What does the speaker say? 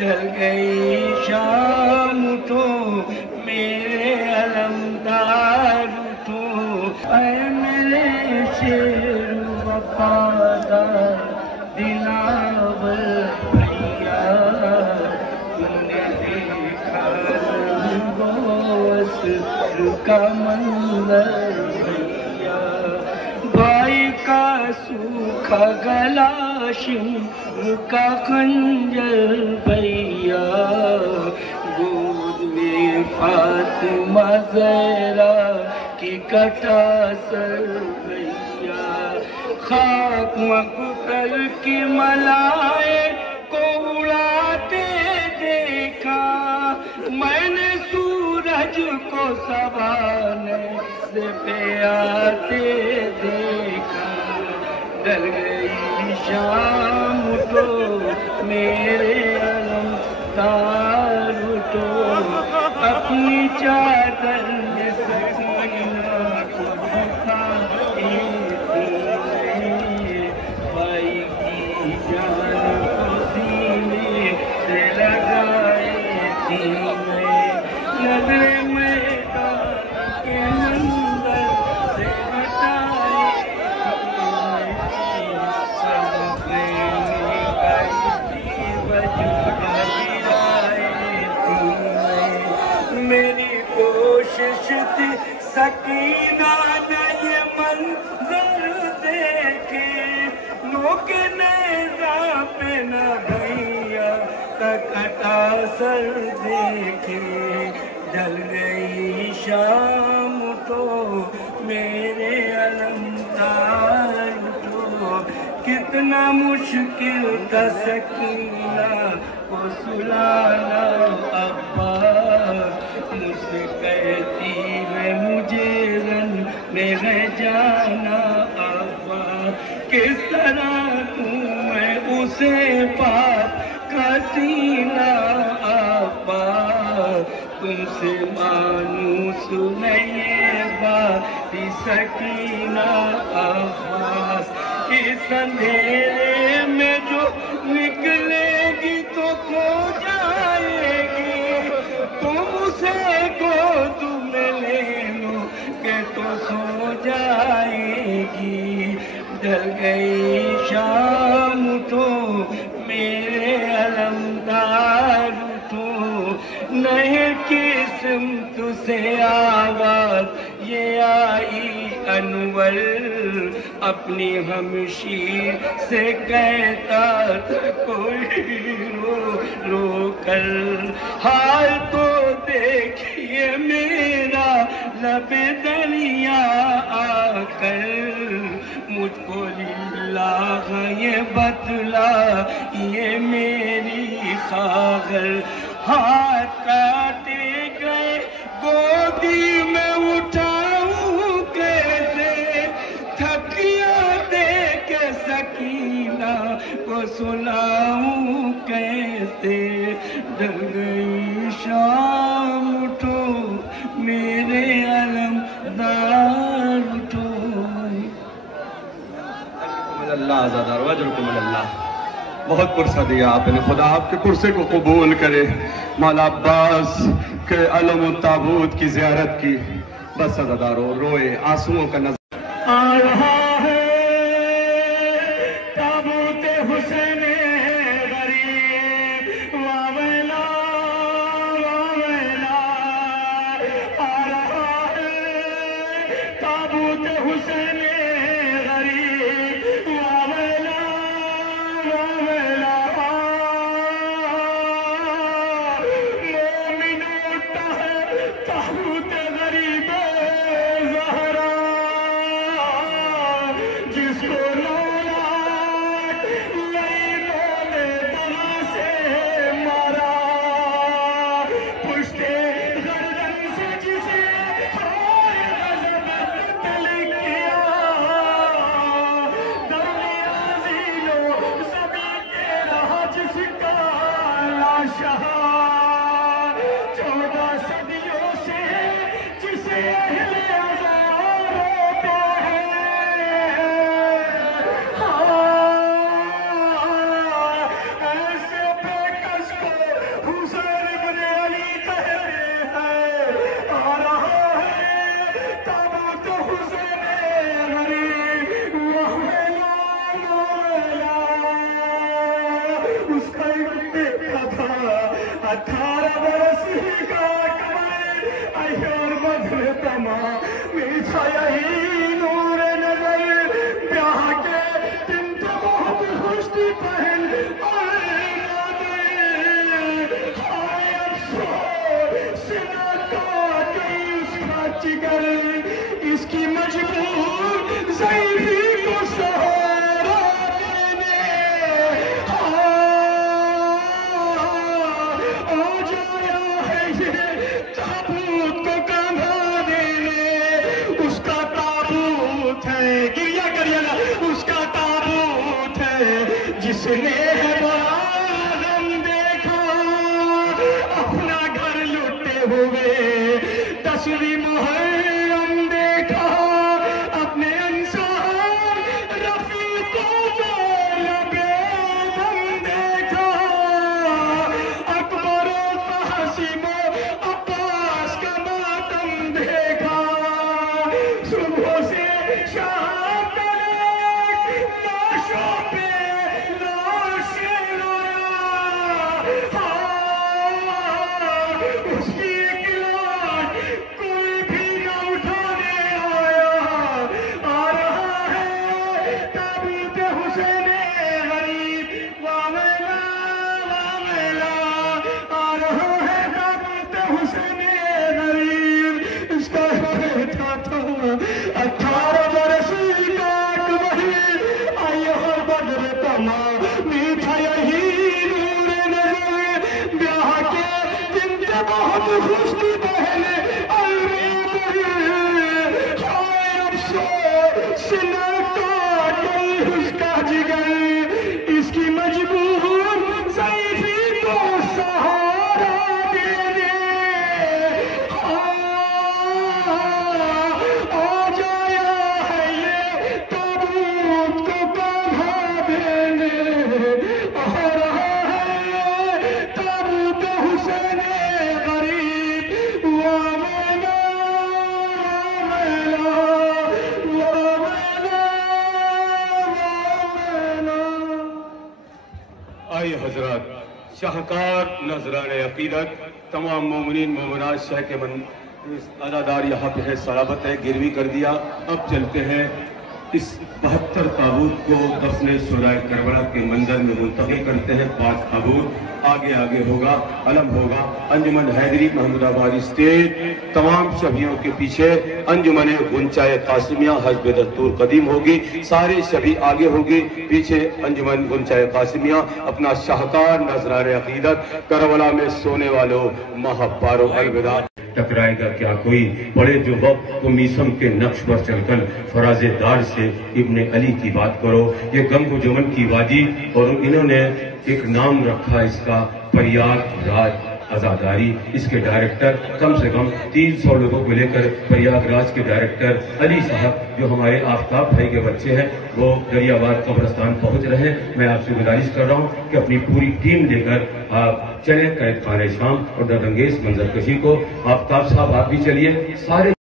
ڈھل گئی شام اٹھو میرے علمدار اٹھو، اے میرے شیر وفادار دلاور بھیا، تم نے دیکھا وصل کا منظر بھیا، بھائی کا سوکھا گلا شمر کا خنجر بھیا، گود میں فاطمہ زہرا کی کٹا سر بھیا، خاک مقتل کی ملائے کو اڑاتے دیکھا، میں نے سورج کو سوانے سے پہ آتے دیکھا، ڈل گئی شام اٹھو میرے علمدار اٹھو، اپنی چادر میں سکینہ کو چھپائے تھی، بھائی کی جان کو سینے سے لگائے تھی، نظر میدان کے منظر سے ہٹائے تھی، میری کوشش تھی سکینہ نہ یہ منظر دیکھے، نوک نیزہ پہ نہ بھیا کا کٹا سر دیکھے، ڈل گئی شام اٹھو میرے علمدار اٹھو، کتنا مشکل تھا سکینہ کو سلانا ابا، مجھ سے کہتی ہے مجھے رن میں ہے جانا ابا، کس طرح دوں میں اسے پاک کا سینہ ابا، تم سے مانوس نہیں باری سکینہ عباس، اس اندھیرے میں جو نکلے گی تو کھو جائے گی، تم اسے گود میں لے لو کہ تو سو جائے گی، ڈل گئی شام اٹھو میرے علمدار اٹھو، نہیں قسمت سے آواز یہ آئی انور، اپنی ہمشیر سے کہتا تھا کوئی رو رو کر، حال تو دیکھیے میرا لب دریا آ کر، مجھ کو للہ یہ بتلا یہ میری خاطر، ہاتھ کاٹے گئے گودی میں اٹھاؤں کیسے، تھکیا دے کے سکینہ کو سلاؤں کیسے، ڈل گئی شام اٹھو میرے علمدار اٹھو۔ اللہ آزادار وجرکم اللہ، بہت پرسہ دیا آپ نے، خدا آپ کے پرسے کو قبول کرے، مولا عباس کے علم و تابوت کی زیارت کی، بس عزادارو روئے آنسوؤں کا نظر آ رہا ہے تابوت حسین غریب، واویلا واویلا، آ رہا ہے تابوت حسین غریب، واویلا واویلا، مومن اٹھا ہے تابوت غریب زہرا، جس کو لولا لیلوں نے دغا سے مارا، 18 बरस का कमर और बदर तमाम मीठा यही नूर नजर ब्याह के दिन तो बहुत खुश थी पहन जिगर इसकी मजबूर ज़ैफ़ी को सहारा देने आ जाया है ये ताबूत को कंधा देने उसका ताबूत है गिरिया करिए ना उसका ताबूत है जिसने है बड़ा गम देखा अपना घर लुटे हुए 10वीं मुहर्रम देखा अपने अंसार रफीकों को लबे-दम देखा अकबर कासिम अब्बास का मातम देखा सुबह से शाम तक लाशों पे लाश रोया उसकी बहुत खुश थी पहले उसका जिगर इसकी मजबूर ज़ैफ़ी को सहारा देने आ जाया है ये ताबूत को कंधा देने आ रहा है ताबूत हुसैन आइए हजरत शाहकार नजरान अकीदत तमाम मोमिनीन मोमिनात शह के मन अदादार यहाँ पे है सलाबत है गिरवी कर दिया अब चलते हैं इस 72 ताबूत को दफने शुराए करबला के मंजर में मुंतकिल करते हैं 5 ताबूत आगे आगे होगा अलम होगा अंजुमन हैदरी महमूदाबादी स्टेट तमाम शबियों के पीछे अंजुमन गुंचाए कासिमिया हस्ब दस्तूर कदीम होगी सारे शबी आगे होगी पीछे अंजुमन गुंचाए कासिमिया अपना शाहकार नजरान अकीदत करबला में सोने वालों महब्बारो अलविदा टकराएगा क्या कोई बड़े जो वक्त तो मीसम के नक्श पर चलकर फराजेदार से इब्ने अली की बात करो ये गंगो जमन की वादी और इन्होंने एक नाम रखा इसका फरियाद राज आजादारी इसके डायरेक्टर कम से कम 300 लोगों को लेकर प्रयागराज के डायरेक्टर अली साहब जो हमारे आफ्ताब भाई के बच्चे हैं वो दरियावाद कब्रस्तान पहुंच रहे हैं मैं आपसे गुजारिश कर रहा हूं कि अपनी पूरी टीम लेकर आप चले कैद खाने शाम और दरअंगेज मंजरकशी को आफ्ताब साहब आप भी चलिए सारे